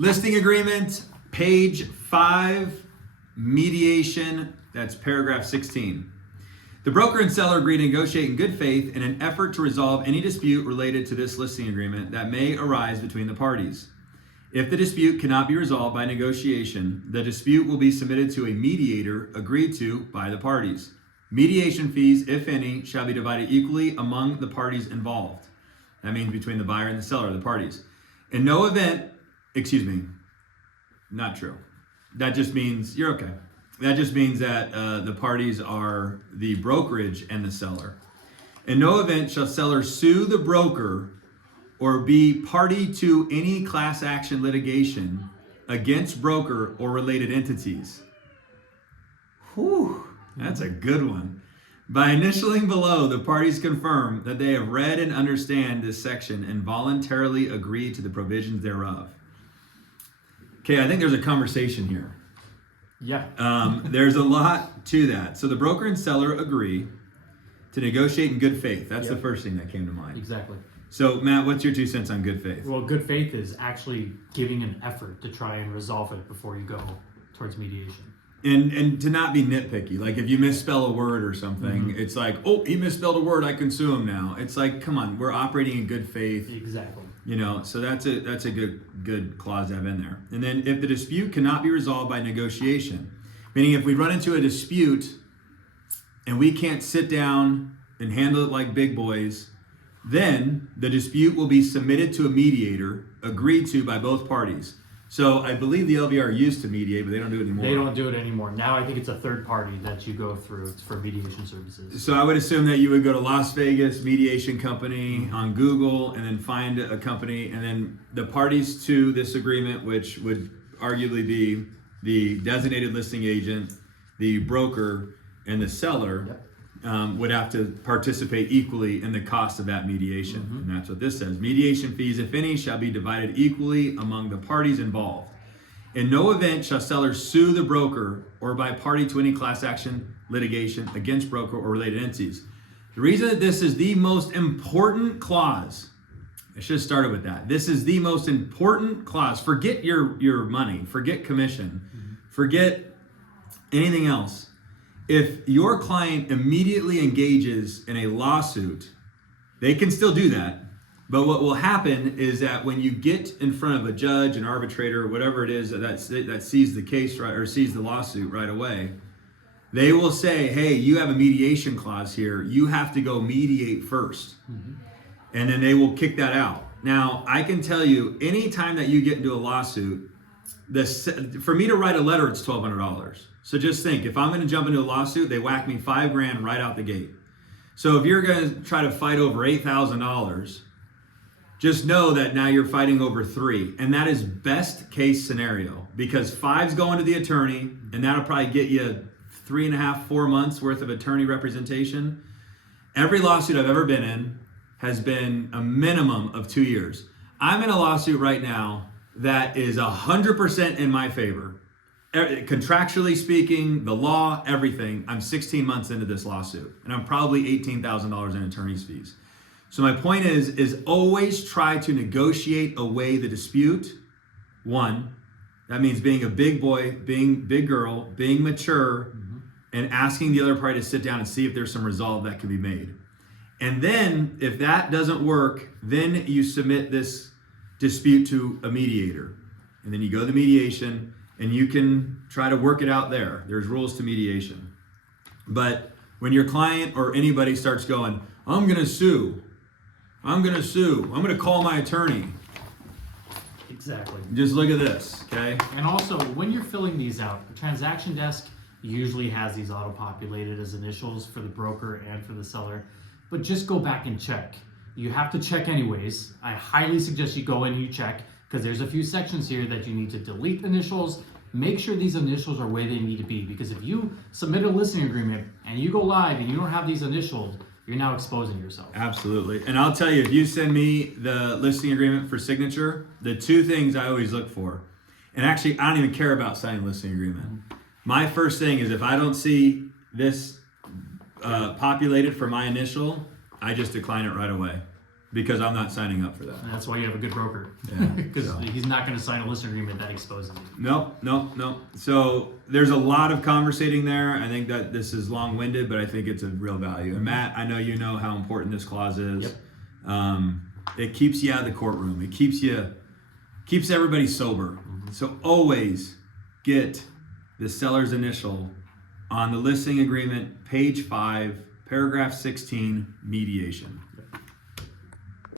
Listing agreement, page 5, mediation, that's paragraph 16. The broker and seller agree to negotiate in good faith in an effort to resolve any dispute related to this listing agreement that may arise between the parties. If the dispute cannot be resolved by negotiation, the dispute will be submitted to a mediator agreed to by the parties. Mediation fees, if any, shall be divided equally among the parties involved. That means between the buyer and the seller, the parties. In no event, not true. That just means, you're okay. That just means that the parties are the brokerage and the seller. In no event shall seller sue the broker or be party to any class action litigation against broker or related entities. Whew, that's a good one. By initialing below, the parties confirm that they have read and understand this section and voluntarily agree to the provisions thereof. Okay, I think there's a conversation here. Yeah. There's a lot to that. So the broker and seller agree to negotiate in good faith. That's the first thing that came to mind. Exactly. So Matt, what's your 2 cents on good faith? Well, good faith is actually giving an effort to try and resolve it before you go towards mediation. And to not be nitpicky. Like if you misspell a word or something, it's like, oh, he misspelled a word, I can sue him now. It's like, come on, we're operating in good faith. Exactly. You know, so that's a good clause to have in there. And then if the dispute cannot be resolved by negotiation, meaning if we run into a dispute and we can't sit down and handle it like big boys, then the dispute will be submitted to a mediator agreed to by both parties. So I believe the LVR used to mediate, but they don't do it anymore. They don't do it anymore. Now I think it's a third party that you go through. It's for mediation services. So I would assume that you would go to Las Vegas mediation company on Google and then find a company, and then the parties to this agreement, which would arguably be the designated listing agent, the broker, and the seller, would have to participate equally in the cost of that mediation. And that's what this says. Mediation fees, if any, shall be divided equally among the parties involved. In no event shall seller sue the broker or by party to any class action litigation against broker or related entities. The reason that this is the most important clause, I should have started with that. This is the most important clause. Forget your money, forget commission, forget anything else. If your client immediately engages in a lawsuit, they can still do that. But what will happen is that when you get in front of a judge, an arbitrator, whatever it is that sees the case right or sees the lawsuit right away, they will say, hey, you have a mediation clause here. You have to go mediate first. And then they will kick that out. Now, I can tell you, anytime that you get into a lawsuit, for me to write a letter, it's $1,200. So just think, if I'm going to jump into a lawsuit, they whack me $5,000 right out the gate. So if you're going to try to fight over $8,000, just know that now you're fighting over $3,000, and that is best case scenario because $5,000's going to the attorney, and that'll probably get you 3.5, 4 months worth of attorney representation. Every lawsuit I've ever been in has been a minimum of 2 years. I'm in a lawsuit right now that is 100% in my favor. Contractually speaking, the law, everything. I'm 16 months into this lawsuit, and I'm probably $18,000 in attorney's fees. So my point is always try to negotiate away the dispute. One, that means being a big boy, being big girl, being mature, and asking the other party to sit down and see if there's some resolve that can be made. And then if that doesn't work, then you submit this dispute to a mediator. And then you go to mediation, and you can try to work it out there. There's rules to mediation. But when your client or anybody starts going, I'm going to sue, I'm going to call my attorney. Exactly. Just look at this, okay? And also, when you're filling these out, the transaction desk usually has these auto-populated as initials for the broker and for the seller. But just go back and check. You have to check anyways. I highly suggest you go in and you check, because there's a few sections here that you need to delete initials. Make sure these initials are where they need to be, because if you submit a listing agreement and you go live and you don't have these initials, you're now exposing yourself. Absolutely. And I'll tell you, if you send me the listing agreement for signature, the 2 things I always look for, and actually I don't even care about signing a listing agreement. My first thing is if I don't see this populated for my initial, I just decline it right away. because I'm not signing up for that. And that's why you have a good broker. Yeah, Because so. he's not going to sign a listing agreement that exposes you. Nope. So there's a lot of conversating there. I think that this is long-winded, but I think it's a real value. And Matt, I know you know how important this clause is. Yep. It keeps you out of the courtroom. It keeps everybody sober. So always get the seller's initial on the listing agreement, page 5, paragraph 16, mediation.